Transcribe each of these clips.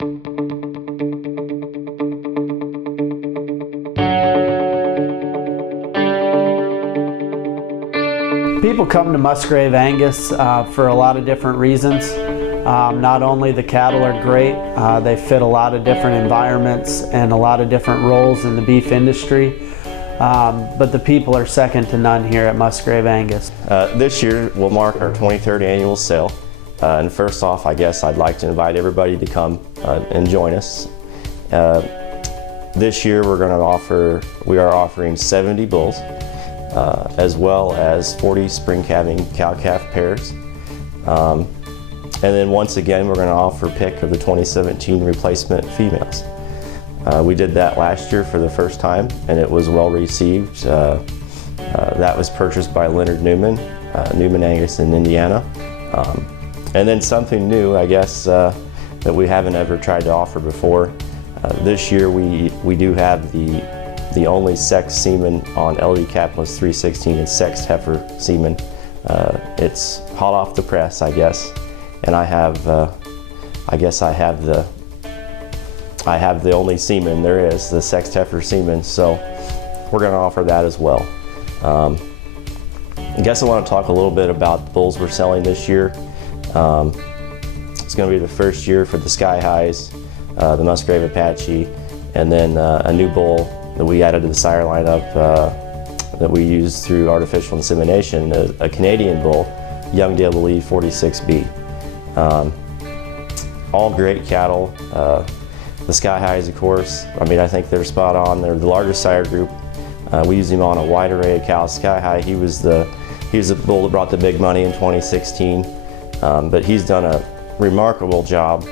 People come to Musgrave Angus for a lot of different reasons. Not only the cattle are great, they fit a lot of different environments and a lot of different roles in the beef industry, but the people are second to none here at Musgrave Angus. This year will mark our 23rd annual sale. And first off, I guess I'd like to invite everybody to come and join us. This year we are offering 70 bulls, as well as 40 spring calving cow-calf pairs. And then once again, we're going to offer pick of the 2017 replacement females. We did that last year for the first time, and it was well received. That was purchased by Leonard Newman, Newman Angus in Indiana. And then something new, I guess, that we haven't ever tried to offer before. This year we do have the only sexed semen on LD Capitalist 316 and sexed heifer semen. It's hot off the press, I guess, and I have the only semen there is, the sexed heifer semen. So we're going to offer that as well. I guess I want to talk a little bit about the bulls we're selling this year. It's going to be the first year for the Sky Highs, the Musgrave Apache, and then a new bull that we added to the sire lineup that we used through artificial insemination, a Canadian bull, Youngdale Believe 46B. All great cattle. The Sky Highs, of course, I mean, I think they're spot on. They're the largest sire group. We use him on a wide array of cows. Sky High, he was the bull that brought the big money in 2016, but he's done a remarkable job.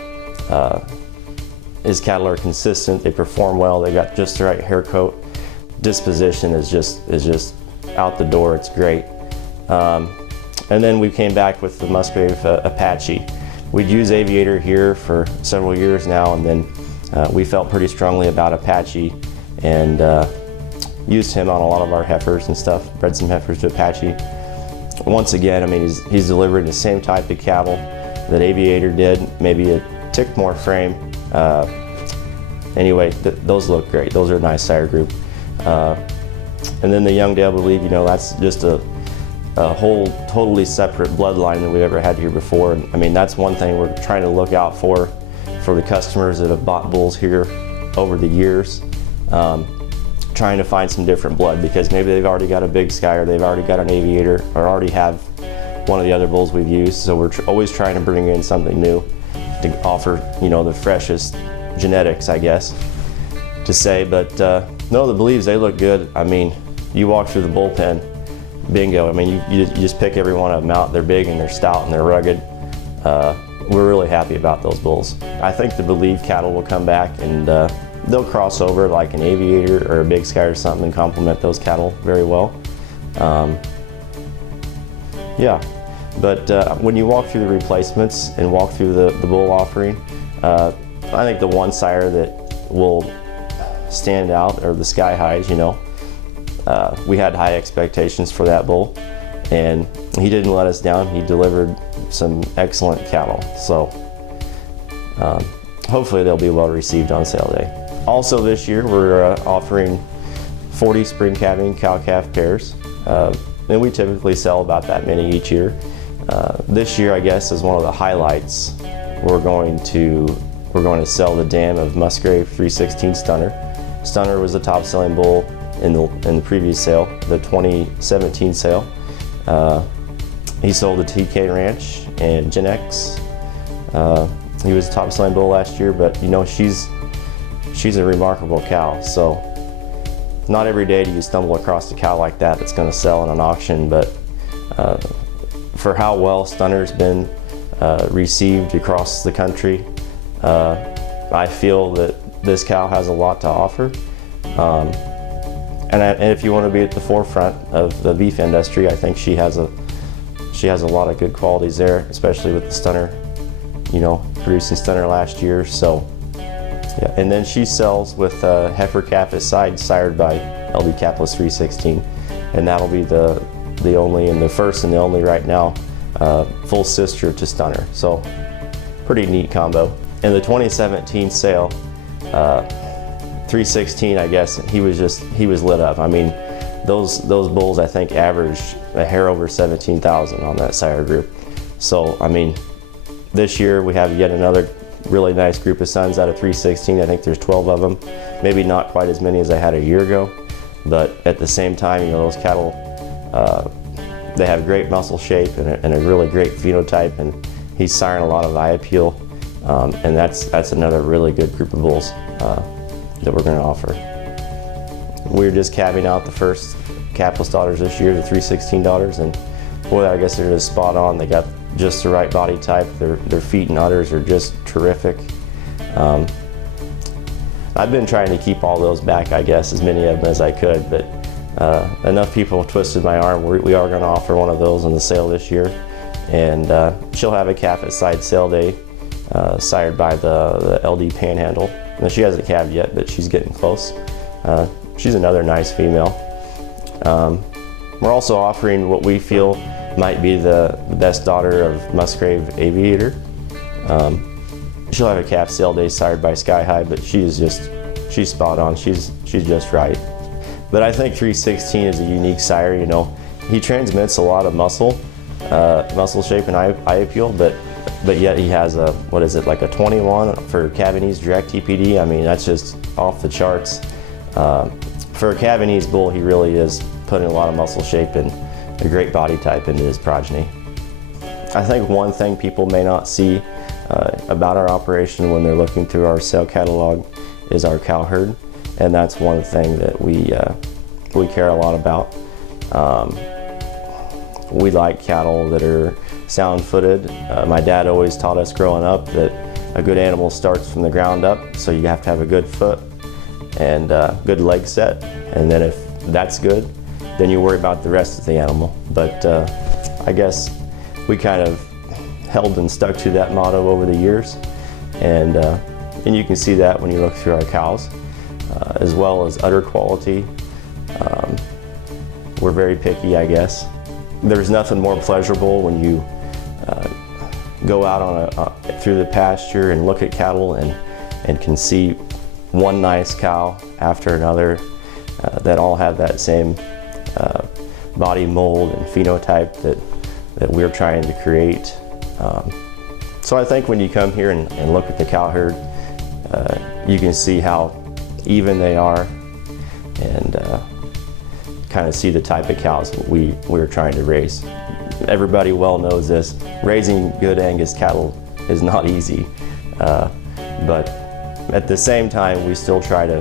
His cattle are consistent, they perform well, they got just the right hair coat. Disposition is just out the door, it's great. And then we came back with the Musgrave Apache. We'd use Aviator here for several years now, and then we felt pretty strongly about Apache and used him on a lot of our heifers and stuff, bred some heifers to Apache. Once again, I mean, he's delivering the same type of cattle that Aviator did, maybe a tick more frame. Anyway, those look great. Those are a nice sire group. And then the Youngdale Believe, you know, that's just a whole totally separate bloodline than we've ever had here before. And, I mean, that's one thing we're trying to look out for the customers that have bought bulls here over the years. Trying to find some different blood, because maybe they've already got a Big Sky, or they've already got an Aviator, or already have one of the other bulls we've used. So we're always trying to bring in something new to offer, you know, the freshest genetics, I guess, to say. But no, the Believes, they look good. I mean, you walk through the bullpen, bingo. I mean, you just pick every one of them out. They're big and they're stout and they're rugged. We're really happy about those bulls. I think the Believe cattle will come back, and they'll cross over like an Aviator or a Big Sky or something and complement those cattle very well. Yeah, but when you walk through the replacements and walk through the bull offering, I think the one sire that will stand out are the Sky Highs. You know, we had high expectations for that bull, and he didn't let us down. He delivered some excellent cattle. So hopefully they'll be well received on sale day. Also this year we're offering 40 spring calving cow-calf pairs, and we typically sell about that many each year. This year, I guess, is one of the highlights. We're going to sell the dam of Musgrave 316 Stunner. Stunner was the top selling bull in the previous sale, the 2017 sale. He sold the TK Ranch and Gen X. He was the top selling bull last year, but you know, she's a remarkable cow. So not every day do you stumble across a cow like that that's going to sell in an auction, but for how well Stunner's been received across the country, I feel that this cow has a lot to offer. And if you want to be at the forefront of the beef industry, I think she has a lot of good qualities there, especially with the Stunner, you know, producing Stunner last year. So yeah, and then she sells with heifer calf side sired by LD Capitalist 316, and that'll be the only and the first and the only right now full sister to Stunner. So pretty neat combo. in the 2017 sale, 316, I guess, he was lit up. I mean, those bulls, I think, averaged a hair over 17,000 on that sire group. So, I mean, this year we have yet another really nice group of sons out of 316. I think there's 12 of them. Maybe not quite as many as I had a year ago, but at the same time, you know, those cattle, they have great muscle shape and a really great phenotype, and he's siring a lot of eye appeal, and that's another really good group of bulls that we're going to offer. We're just calving out the first capless daughters this year, the 316 daughters, and boy, I guess they're just spot on. They got just the right body type. Their feet and udders are just terrific. I've been trying to keep all those back, I guess, as many of them as I could, but enough people twisted my arm. We are going to offer one of those in the sale this year, and she'll have a calf at side sale day, sired by the LD Panhandle. Now, she hasn't calved yet, but she's getting close. She's another nice female. We're also offering what we feel might be the best daughter of Musgrave Aviator. She'll have a calf sale day sired by Sky High, but she's spot on. She's just right. But I think 316 is a unique sire. You know, he transmits a lot of muscle shape and eye appeal, but yet he has a, what is it, like a 21 for Cabanese direct TPD. I mean, that's just off the charts. For a Cabanese bull, he really is putting a lot of muscle shape and a great body type into his progeny. I think one thing people may not see about our operation when they're looking through our sale catalog is our cow herd, and that's one thing that we care a lot about. We like cattle that are sound-footed. My dad always taught us growing up that a good animal starts from the ground up, so you have to have a good foot and good leg set, and then if that's good, then you worry about the rest of the animal. But I guess we kind of held and stuck to that motto over the years, and you can see that when you look through our cows, as well as udder quality. We're very picky, I guess. There's nothing more pleasurable when you go out on through the pasture and look at cattle and can see one nice cow after another that all have that same body mold and phenotype that we're trying to create. So I think when you come here and look at the cow herd, you can see how even they are, and kind of see the type of cows that we're trying to raise. Everybody well knows this. Raising good Angus cattle is not easy, but at the same time, we still try to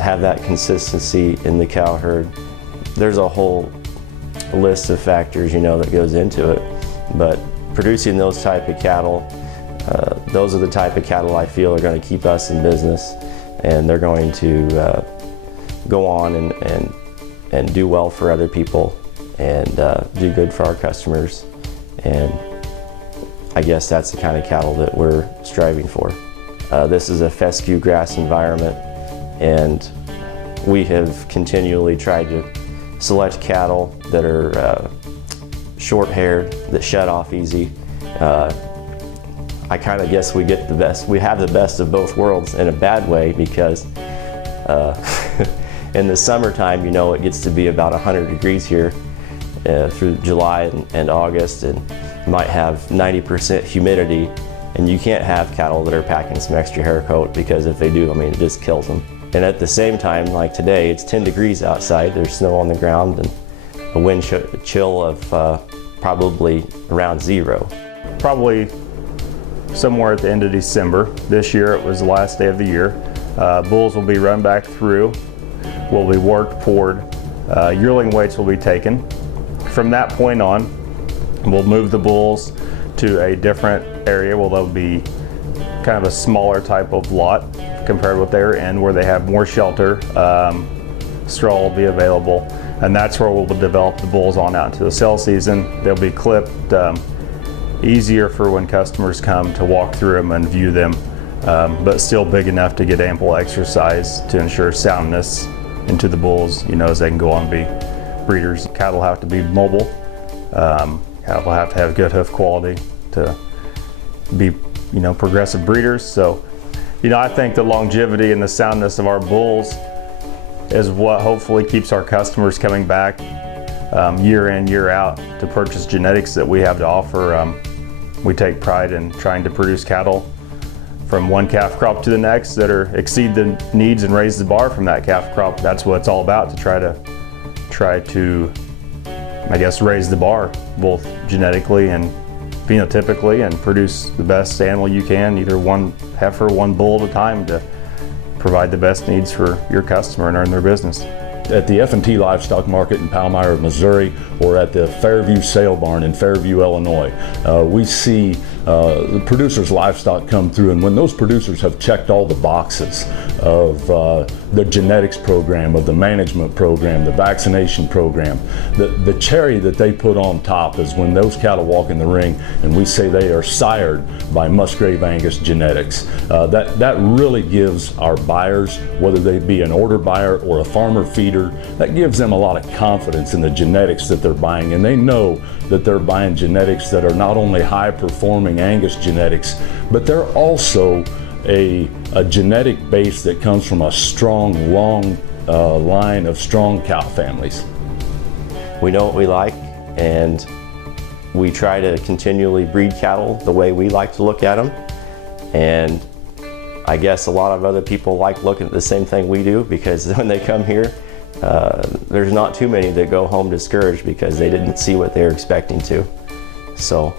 have that consistency in the cow herd. There's a whole list of factors, you know, that goes into it, but producing those type of cattle, those are the type of cattle I feel are going to keep us in business, and they're going to go on and do well for other people and do good for our customers. And I guess that's the kind of cattle that we're striving for. This is a fescue grass environment, and we have continually tried to select cattle that are short-haired, that shed off easy. I kind of guess we get the best. We have the best of both worlds in a bad way, because in the summertime, you know, it gets to be about 100 degrees here through July and August, and you might have 90% humidity, and you can't have cattle that are packing some extra hair coat, because if they do, I mean, it just kills them. And at the same time, like today, it's 10 degrees outside, there's snow on the ground, and a wind chill of probably around 0. Probably somewhere at the end of December. This year it was the last day of the year. Bulls will be run back through, will be worked, poured, yearling weights will be taken. From that point on, we'll move the bulls to a different area where they'll be kind of a smaller type of lot compared to what they're in, where they have more shelter. Straw will be available, and that's where we'll develop the bulls on out into the sale season. They'll be clipped, easier for when customers come to walk through them and view them, but still big enough to get ample exercise to ensure soundness into the bulls, you know, as they can go on and be breeders. Cattle have to be mobile. Cattle have to have good hoof quality to be progressive breeders. So, I think the longevity and the soundness of our bulls is what hopefully keeps our customers coming back year in, year out to purchase genetics that we have to offer. We take pride in trying to produce cattle from one calf crop to the next that exceed the needs and raise the bar from that calf crop. That's what it's all about, to try to I guess raise the bar both genetically and phenotypically and produce the best animal you can, either one heifer, one bull at a time, to provide the best needs for your customer and earn their business. At the F&T Livestock Market in Palmyra, Missouri, or at the Fairview Sale Barn in Fairview, Illinois, we see the producers' livestock come through, and when those producers have checked all the boxes of the genetics program, of the management program, the vaccination program, the cherry that they put on top is when those cattle walk in the ring and we say they are sired by Musgrave Angus genetics. That really gives our buyers, whether they be an order buyer or a farmer feeder, that gives them a lot of confidence in the genetics that they're buying, and they know that they're buying genetics that are not only high performing Angus genetics, but they're also a genetic base that comes from a strong, long line of strong cow families. We know what we like, and we try to continually breed cattle the way we like to look at them. And I guess a lot of other people like looking at the same thing we do, because when they come here, there's not too many that go home discouraged because they didn't see what they were expecting to. So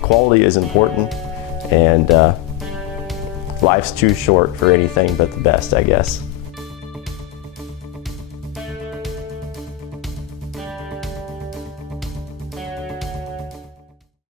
quality is important, and life's too short for anything but the best, I guess.